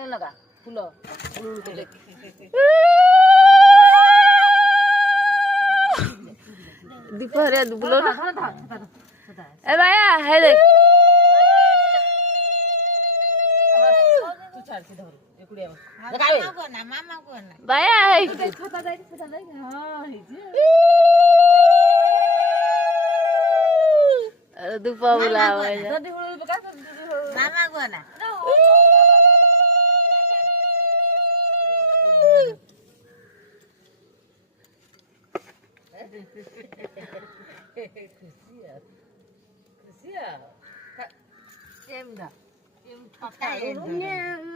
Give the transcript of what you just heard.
पाणी लगा फुलं दुपाऱ्या बोलो ना ए बाया हे देख तू छाडची धर इकडे मामा कोण बाया हे खाता जाईल खाता नाही हा अरे दुपा बोलावायला मामा कोण एम दा एम